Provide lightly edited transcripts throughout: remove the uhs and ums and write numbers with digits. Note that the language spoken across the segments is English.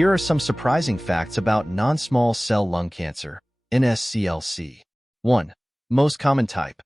Here are some surprising facts about non-small cell lung cancer, NSCLC. 1. Most common type.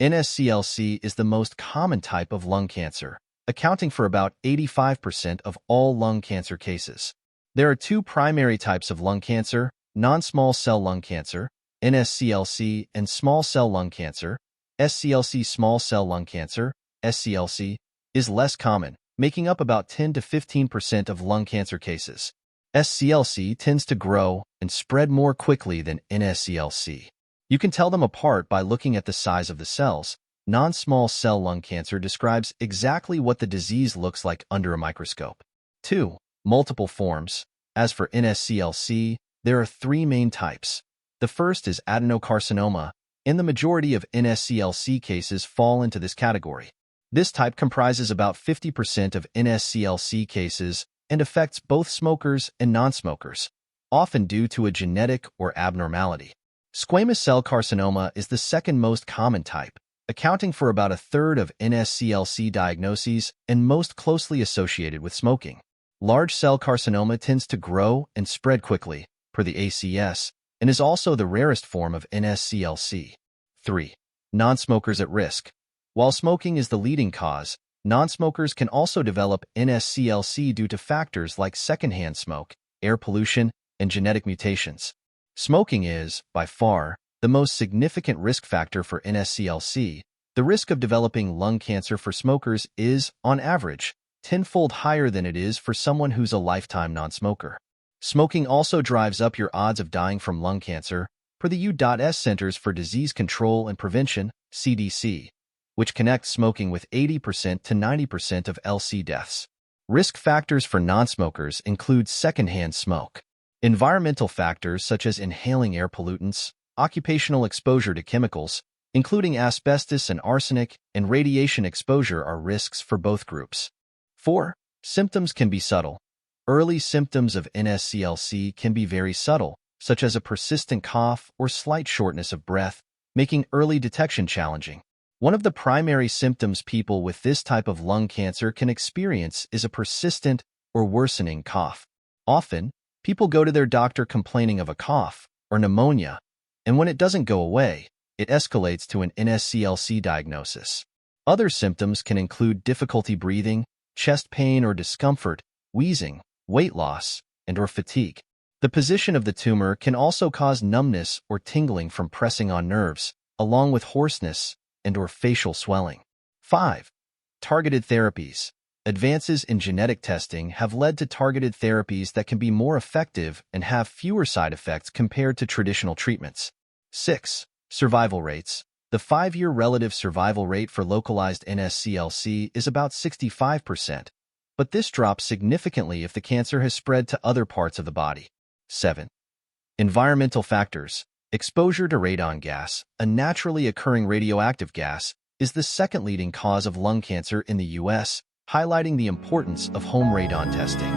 NSCLC is the most common type of lung cancer, accounting for about 85% of all lung cancer cases. There are two primary types of lung cancer: non-small cell lung cancer, NSCLC, and small cell lung cancer, SCLC. Small cell lung cancer, SCLC, is less common, making up about 10 to 15% of lung cancer cases. SCLC tends to grow and spread more quickly than NSCLC. You can tell them apart by looking at the size of the cells. Non-small cell lung cancer describes exactly what the disease looks like under a microscope. 2. Multiple forms. As for NSCLC, there are three main types. The first is adenocarcinoma, and the majority of NSCLC cases fall into this category. This type comprises about 50% of NSCLC cases and affects both smokers and non-smokers, often due to a genetic or abnormality. Squamous cell carcinoma is the second most common type, accounting for about a third of NSCLC diagnoses and most closely associated with smoking. Large cell carcinoma tends to grow and spread quickly, per the ACS, and is also the rarest form of NSCLC. 3. Non-smokers at risk. While smoking is the leading cause, non-smokers can also develop NSCLC due to factors like secondhand smoke, air pollution, and genetic mutations. Smoking is, by far, the most significant risk factor for NSCLC. The risk of developing lung cancer for smokers is, on average, tenfold higher than it is for someone who's a lifetime non-smoker. Smoking also drives up your odds of dying from lung cancer, per the U.S. Centers for Disease Control and Prevention, CDC, which connects smoking with 80% to 90% of LC deaths. Risk factors for non-smokers include secondhand smoke. Environmental factors such as inhaling air pollutants, occupational exposure to chemicals, including asbestos and arsenic, and radiation exposure are risks for both groups. 4. Symptoms can be subtle. Early symptoms of NSCLC can be very subtle, such as a persistent cough or slight shortness of breath, making early detection challenging. One of the primary symptoms people with this type of lung cancer can experience is a persistent or worsening cough. Often, people go to their doctor complaining of a cough or pneumonia, and when it doesn't go away, it escalates to an NSCLC diagnosis. Other symptoms can include difficulty breathing, chest pain or discomfort, wheezing, weight loss, and/or fatigue. The position of the tumor can also cause numbness or tingling from pressing on nerves, along with hoarseness and/or facial swelling. 5. Targeted therapies. Advances in genetic testing have led to targeted therapies that can be more effective and have fewer side effects compared to traditional treatments. 6. Survival rates. The 5-year relative survival rate for localized NSCLC is about 65%, but this drops significantly if the cancer has spread to other parts of the body. 7. Environmental factors. Exposure to radon gas, a naturally occurring radioactive gas, is the second leading cause of lung cancer in the U.S., highlighting the importance of home radon testing.